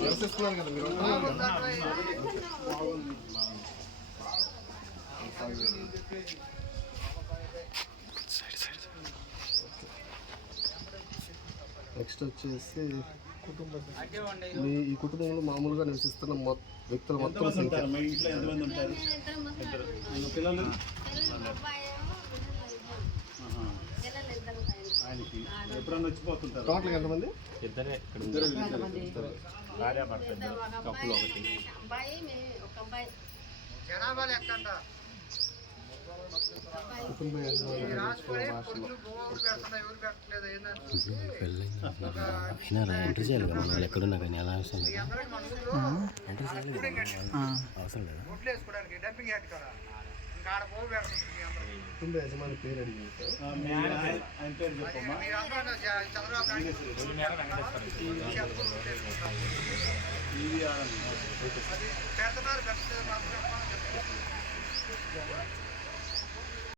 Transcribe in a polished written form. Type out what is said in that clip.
నివసిస్తున్నారు కదా మీరు. నెక్స్ట్ వచ్చేసి మీ ఈ కుటుంబంలో మామూలుగా నివసిస్తున్న వ్యక్తుల మొత్తం సంఖ్య. మీ ఇంట్లో ఎంతమంది ఉంటారు? పిల్లలు ఆయనకి ఎప్పుడన్నా వచ్చిపోతుంటారు. టోటల్గా ఎంతమంది? ఇద్దరే భార్య భర్త కప్పులు ఒకటి. జనాభా లెక్కంట కుటుంబ ఎంటర్ చేయాలి కదా మనం ఎక్కడున్నా కానీ ఎలా అవసరం లేదా? ఎంటర్ చేయాలి అవసరం లేదా? కుటుంబ యజమాని పేరు అడిగింది సార్. ఆయన పేరు చెప్పమ్మా. చంద్రబాబు